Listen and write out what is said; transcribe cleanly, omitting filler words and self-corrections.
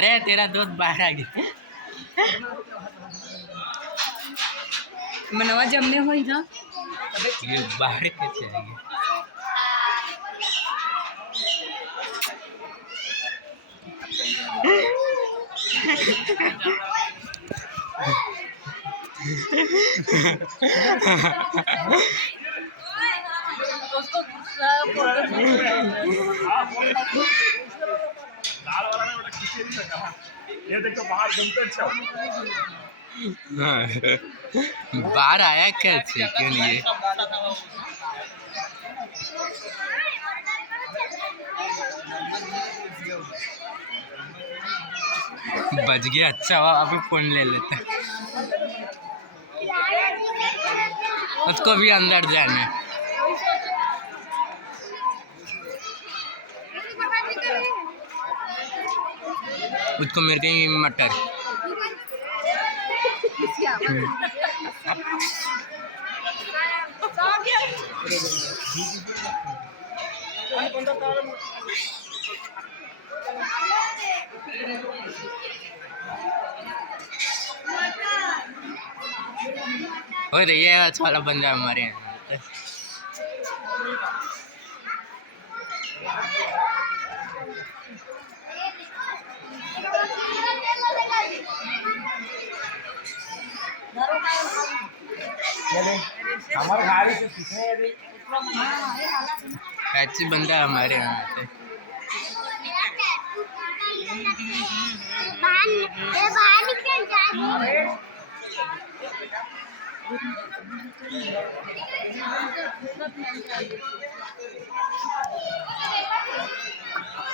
अरे तेरा दोस्त बाहर आ गया। मनवा जमने हुई ना ये बाहर कैसे आ गया? ये देखो बाहर घूमते अच्छा बाहर आया कैसे? क्यों नहीं है? बच गया। अच्छा हुआ अभी फोन ले लेते। उसको भी अंदर जाना है। उसको मेरे कहीं मटर। हो रही है वाला बंदा हमारे यहाँ। हमारे गाड़ी से कितने ऐसी बंदा हमारे यहाँ पे। बाहर निकल जा।